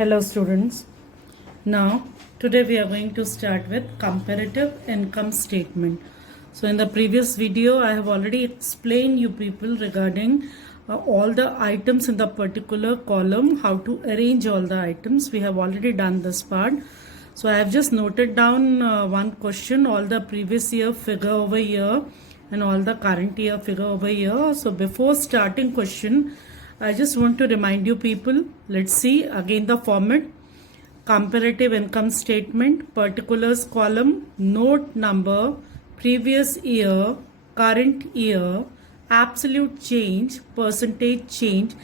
Hello students. Now today we are going to start with comparative income statement. So in the previous video I have already explained you people regarding all the items in the particular column, how to arrange all the items. We have already done this part. So I have just noted down one question, all the previous year figure over here and all the current year figure over here. So before starting question, I just want to remind you people, let's see again the format. Comparative income statement, particulars column, note number, previous year, current year, absolute change, percentage change.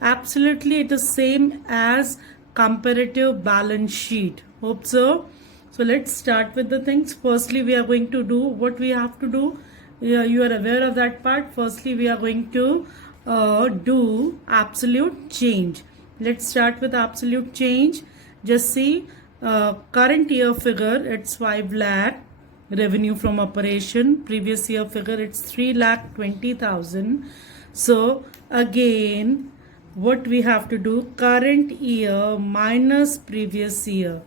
Absolutely it is same as comparative balance sheet. Hope so. So let's start with the things. Firstly, we are going to do what we have to do. You are aware of that part. Firstly, we are going to do absolute change. Let's start with absolute change. Just see current year figure, it's 5 lakh revenue from operation. Previous year figure, it's 3,20,000. So again, what we have to do, current year minus previous year.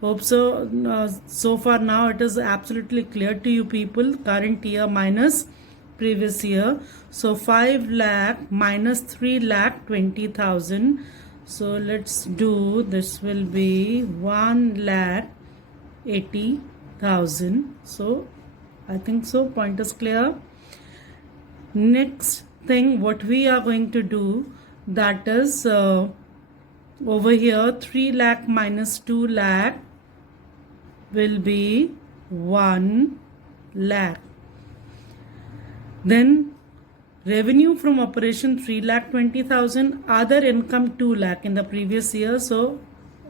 Hope so. So far now it is absolutely clear to you people. Current year minus previous year. So 5 lakh minus 3,20,000. So let's do, this will be 1,80,000. So I think so, point is clear. Next thing what we are going to do, that is over here 3 lakh minus 2 lakh will be 1 lakh. Then revenue from operation 3,20,000, other income 2 lakh in the previous year. So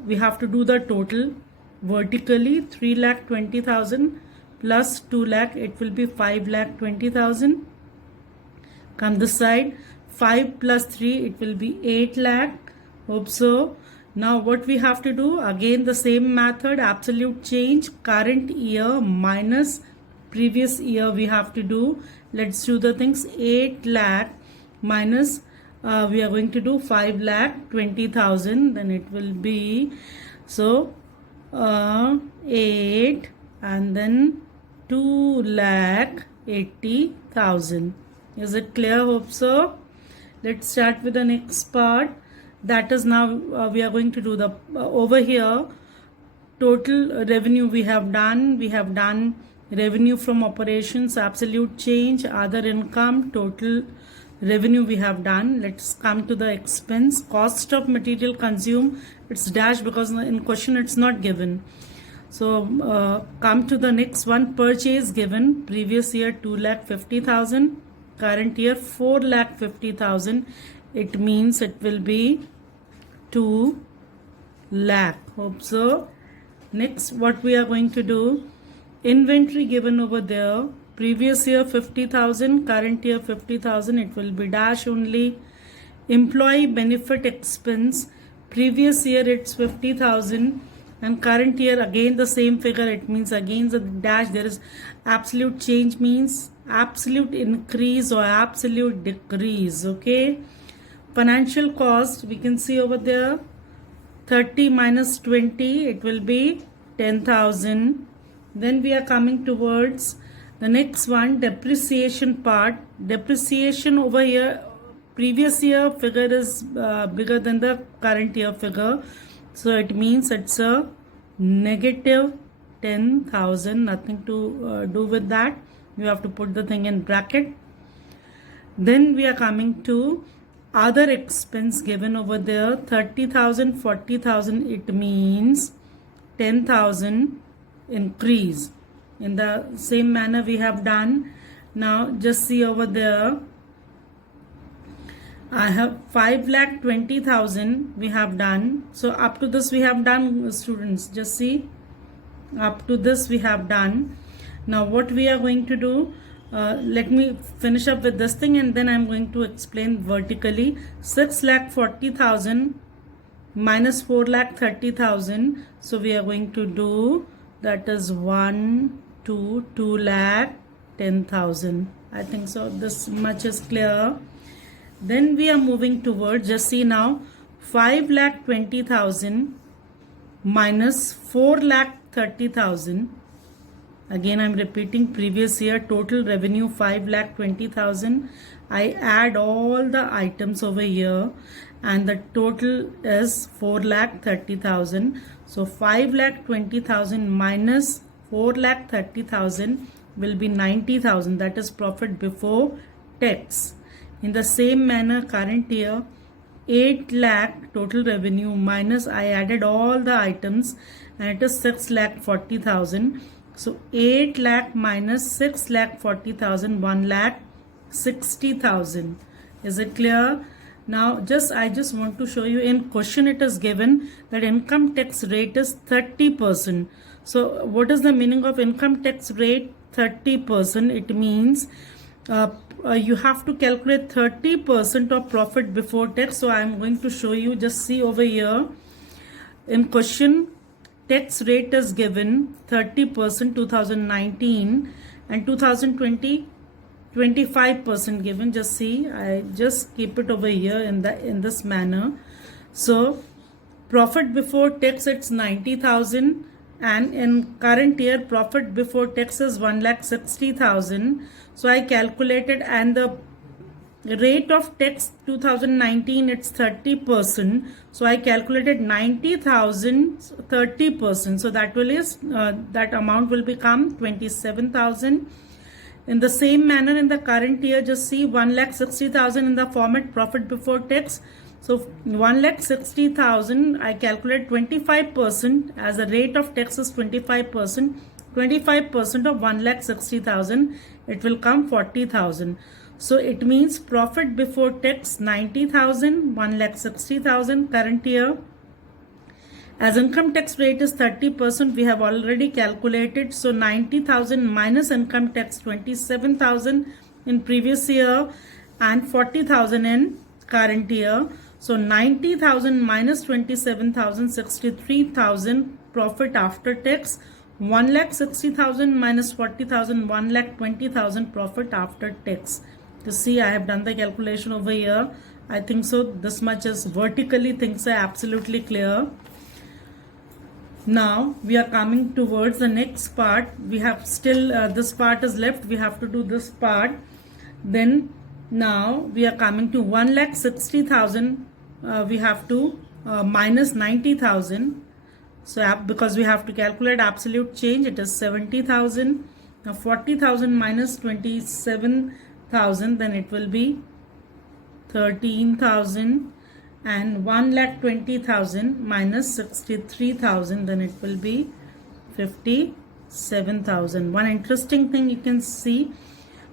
we have to do the total vertically, 3,20,000 plus 2 lakh, it will be 5,20,000. Come this side, 5 plus 3, it will be 8 lakh. Hope so. Now what we have to do, again the same method, absolute change, current year minus previous year we have to do. Let's do the things. 8 lakh minus we are going to do 5,20,000, then it will be so 8 and then 2,80,000. Is it clear? Hope so. Let's start with the next part. That is now we are going to do the over here total revenue we have done. We have done revenue from operations, absolute change, other income, total revenue we have done. Let's come to the expense. Cost of material consumed, it's dash because in question it's not given. So come to the next one. Purchase given, previous year 2,50,000, current year 4,50,000. It means it will be 2 lakh. Hope so. Next what we are going to do, inventory given over there, previous year 50,000, current year 50,000, it will be dash only. Employee benefit expense, previous year it's 50,000 and current year again the same figure, it means again the dash. There is absolute change, means absolute increase or absolute decrease. Okay. Financial cost, we can see over there 30 minus 20, it will be 10,000. Then we are coming towards the next one, depreciation part. Depreciation over here, previous year figure is bigger than the current year figure. So it means it's a negative 10,000. Nothing to do with that. You have to put the thing in bracket. Then we are coming to other expense given over there, 30,000, 40,000. It means 10,000 increase. In the same manner we have done. Now just see over there, I have 5,20,000 we have done. So up to this we have done, students. Just see, up to this we have done. Now what we are going to do, let me finish up with this thing and then I'm going to explain vertically. 6,40,000 minus 4,30,000. So we are going to do, that is 1 to 2,10,000. I think so. This much is clear. Then we are moving towards, just see now, 5,20,000 minus 4,30,000. Again, I'm repeating previous year total revenue 5,20,000. I add all the items over here and the total is 4,30,000. So 5,20,000 minus 4,30,000 will be 90,000. That is profit before tax. In the same manner, current year 8 lakh total revenue minus I added all the items and it is 6,40,000. So 8 lakh minus 6,40,000, 1,60,000. Is it clear? Now I just want to show you, in question it is given that income tax rate is 30%. So what is the meaning of income tax rate 30%? It means you have to calculate 30% of profit before tax. So I am going to show you, just see over here. In question, tax rate is given 30% 2019 and 2020 25% given. Just see, I just keep it over here in this manner. So profit before tax it's 90,000 and in current year profit before tax is 1,60,000. So I calculated, and the rate of tax 2019 it's 30%. So I calculated 90,000 30%. So that that amount will become 27,000. In the same manner, in the current year, just see 1,60,000 in the format profit before tax. So 1,60,000 I calculate 25% as the rate of tax is 25%. 25% of 1,60,000, it will come 40,000. So it means profit before tax 90,000, 1,60,000 current year. As income tax rate is 30%, we have already calculated. So 90,000 minus income tax 27,000 in previous year and 40,000 in current year. So 90,000 minus 27,000, 63,000 profit after tax. 1,60,000 minus 40,000, 1,20,000 profit after tax. You see, I have done the calculation over here. I think so this much is vertically, things are absolutely clear. Now we are coming towards the next part. We have still this part is left. We have to do this part. Then now we are coming to 1,60,000. We have to minus 90,000. So because we have to calculate absolute change, it is 70,000. Now 40,000 minus 27,000, then it will be 13,000. And 1,20,000 minus 63,000, then it will be 57,000. One interesting thing you can see,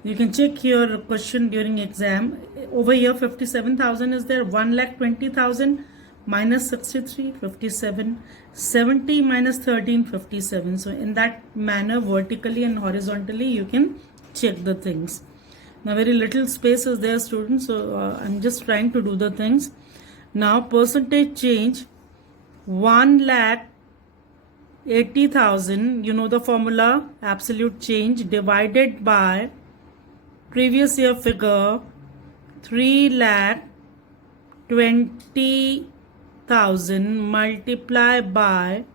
you can check your question during exam. Over here 57,000 is there. 1,20,000 minus 63, 57. 70 minus 13, 57. So in that manner, vertically and horizontally, you can check the things. Now very little space is there, students, so I'm just trying to do the things. Now percentage change 1,80,000, you know the formula, absolute change, divided by previous year figure 3,20,000 multiplied by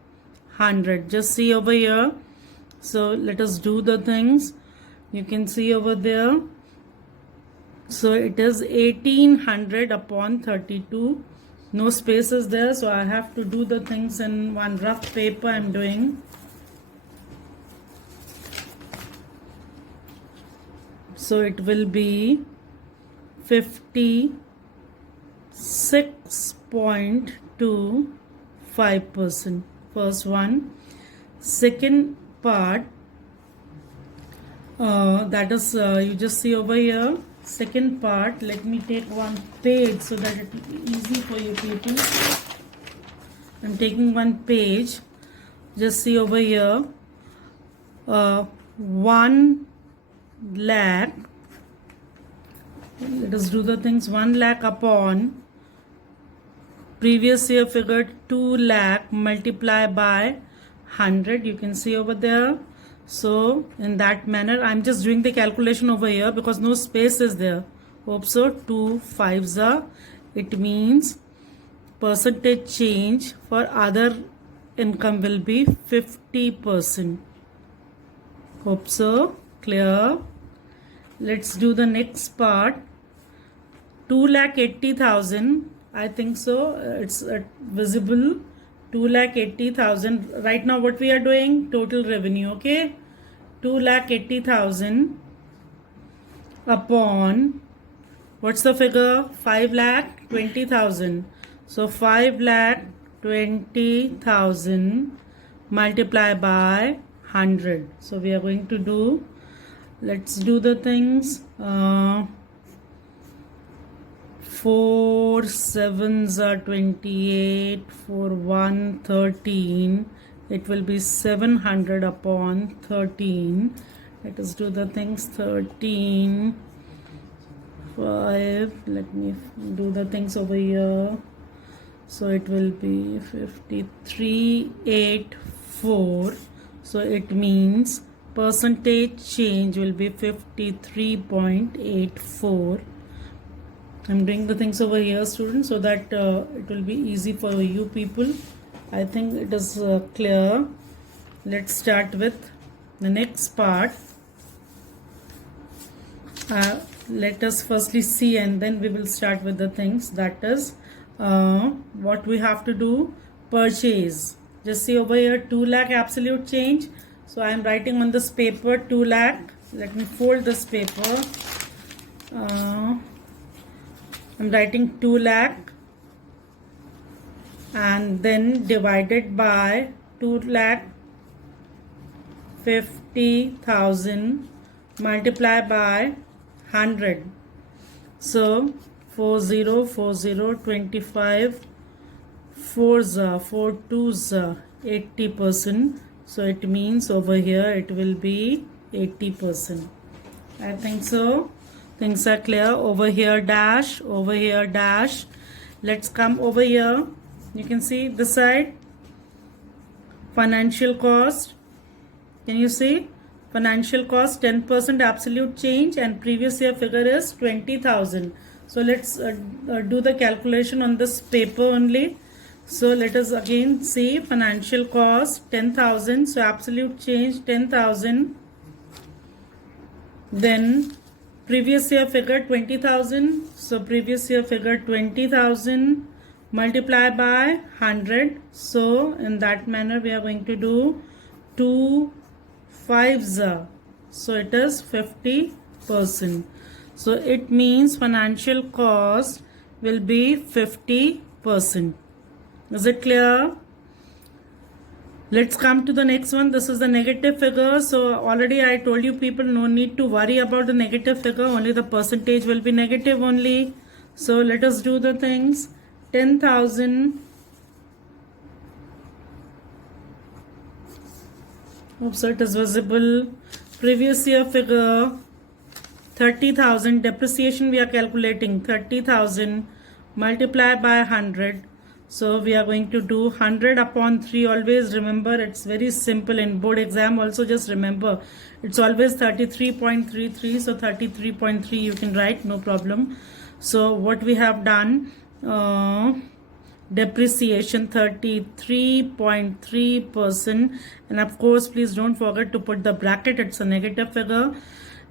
100. Just see over here. So let us do the things. You can see over there. So it is 1,800 upon 32. No spaces there, so I have to do the things in one rough paper I'm doing. So it will be 56.25%. First one. Second part, that is you just see over here. Second part, let me take one page so that it will be easy for you people. I'm taking one page. Just see over here. 1 lakh. Let us do the things. 1 lakh upon previous year figure 2 lakh multiply by 100. You can see over there. So in that manner, I'm just doing the calculation over here because no space is there. Hope so. 2 5s are. It means percentage change for other income will be 50%. Hope so. Clear. Let's do the next part. 2,80,000. I think so. It's visible. 2,80,000. Right now, what we are doing? Total revenue. Okay. 2,80,000 upon, what's the figure? 5,20,000. So 5,20,000 multiply by 100. So we are going to do, let's do the things. 4 sevens are 28, 4 1 13. It will be 700 upon 13. Let us do the things. 13 5. Let me do the things over here. So it will be 5384. So it means percentage change will be 53.84. I'm doing the things over here, students, so that it will be easy for you people. I think it is clear. Let's start with the next part. Let us firstly see, and then we will start with the things. That is what we have to do. Purchase. Just see over here, 2 lakh absolute change. So I am writing on this paper 2 lakh. Let me fold this paper. I'm writing 2 lakh and then divided by 2,50,000 multiply by 100. So 40 40 25 4s 4 2s 80%. So it means over here it will be 80%. I think so. Things are clear. Over here dash, over here dash. Let's come over here. You can see this side. Financial cost. Can you see? Financial cost 10% absolute change, and previous year figure is 20,000. So let's do the calculation on this paper only. So let us again see financial cost 10,000. So absolute change 10,000. Then previous year figure 20,000. So previous year figure 20,000 multiply by 100. So in that manner we are going to do 2 5s. So it is 50%. So it means financial cost will be 50%. Is it clear? Let's come to the next one. This is the negative figure. So already I told you people, no need to worry about the negative figure. Only the percentage will be negative only. So let us do the things. 10,000. Oops, it is visible. Previous year figure 30,000. Depreciation we are calculating 30,000 multiply by 100. So we are going to do 100 upon 3. Always remember, it's very simple. In board exam also, just remember it's always 33.33. So 33.3 you can write, no problem. So what we have done, depreciation 33.3%, and of course please don't forget to put the bracket. It's a negative figure.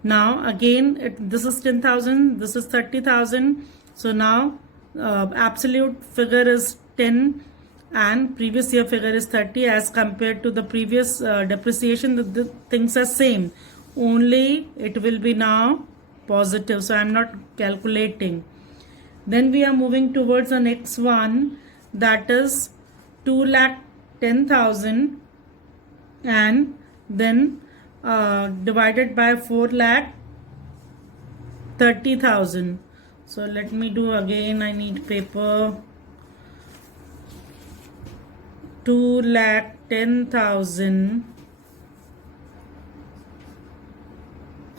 Now again this is 10,000, this is 30,000. So now absolute figure is 10 and previous year figure is 30. As compared to the previous depreciation, the things are same, only it will be now positive. So I am not calculating. Then we are moving towards the next one, that is 2,10,000 and then divided by 4,30,000. So let me do again. I need paper. 2,10,000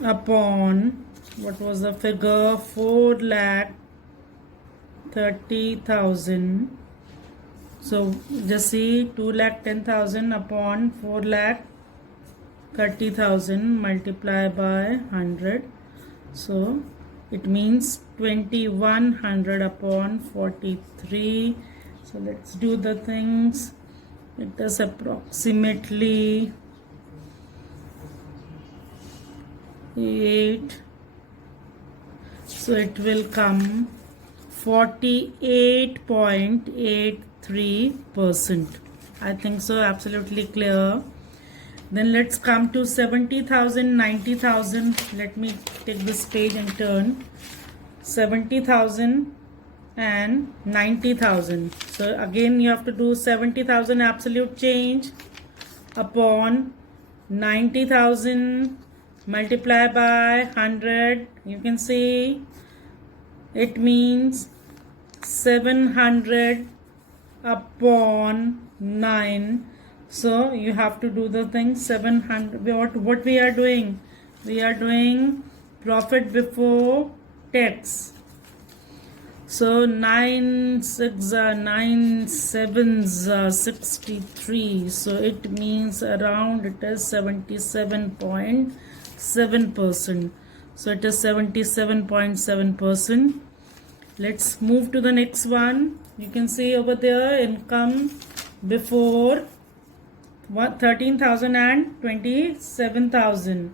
upon, what was the figure? 4,30,000. So just see 2,10,000 upon 4,30,000 multiply by 100. So it means 2,100 upon 43 So let's do the things. It is approximately 8. So it will come 48.83%. I think so, absolutely clear. Then let's come to 70,000, 90,000. Let me take this page and turn. 70,000 and 90,000. So again you have to do 70,000 absolute change upon 90,000 multiply by 100. You can see it means 700 upon 9. So you have to do the thing 700. What we are doing? We are doing profit before tax. So 9 6 9 7s 63. So it means around it is 77.7%. So it is 77.7%. Let's move to the next one. You can see over there income before 13,000 and 27,000.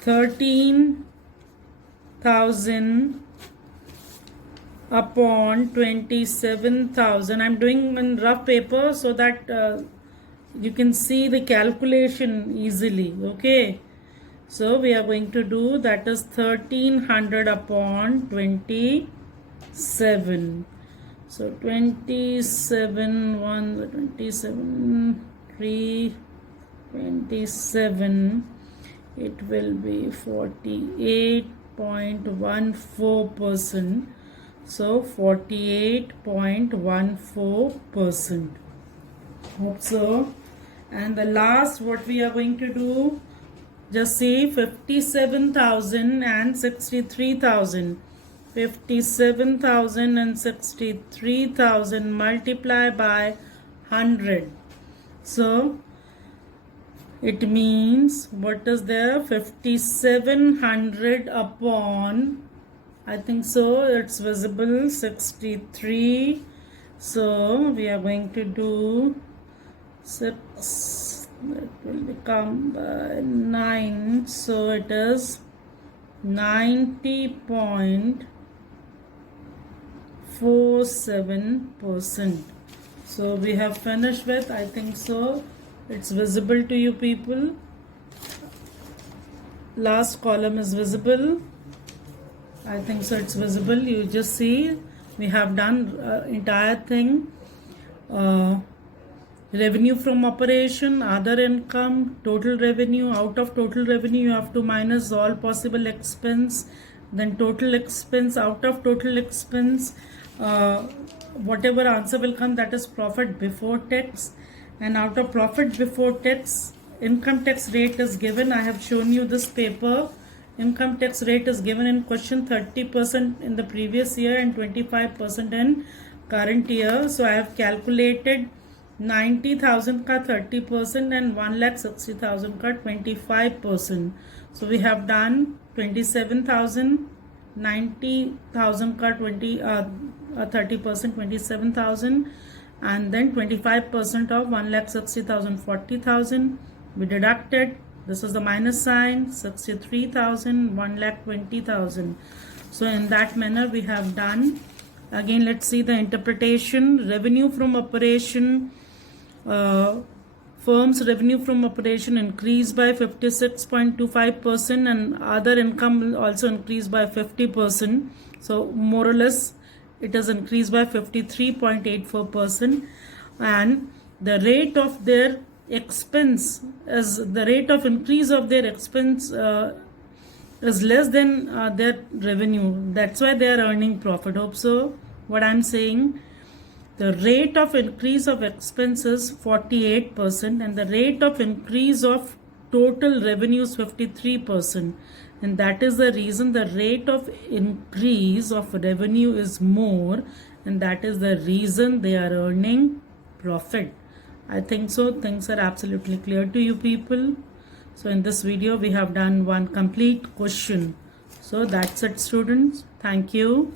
13,000 upon 27,000. I'm doing in rough paper so that you can see the calculation easily. Okay, so we are going to do that is 1300 upon 27. So 27 1 27 3 27. It will be 48.14%. So 48.14%. Hope so. And the last, what we are going to do, just see 57,000 and 63,000. 57,000 and 63,000 multiply by 100. So it means what is there? 5,700 upon, I think so, it's visible, 63. So we are going to do 6, that will become 9. So it is 90.47%. So we have finished with, I think so, it's visible to you people. Last column is visible. I think so, it's visible. You just see we have done entire thing. Revenue from operation, other income, total revenue. Out of total revenue you have to minus all possible expense, then total expense. Out of total expense, whatever answer will come, that is profit before tax. And out of profit before tax, income tax rate is given. I have shown you this paper. Income tax rate is given in question, 30% in the previous year and 25% in current year. So I have calculated 90,000 ka 30% and 1,60,000 ka 25%. So we have done 27,000, 90,000 ka 30%, 27,000, and then 25% of 1,60,000, 40,000. We deducted. This is the minus sign, 63,000, 1,20,000. So in that manner we have done. Again, let's see the interpretation. Revenue from operation, firm's revenue from operation increased by 56.25% and other income also increased by 50%. So more or less it is increased by 53.84%, and the rate of their expense is, the rate of increase of their expense is less than their revenue. That's why they are earning profit. Hope so. What I'm saying, the rate of increase of expense is 48% and the rate of increase of total revenue is 53%, and that is the reason the rate of increase of revenue is more, and that is the reason they are earning profit. I think so. Things are absolutely clear to you people. So in this video we have done one complete question. So that's it, students. Thank you.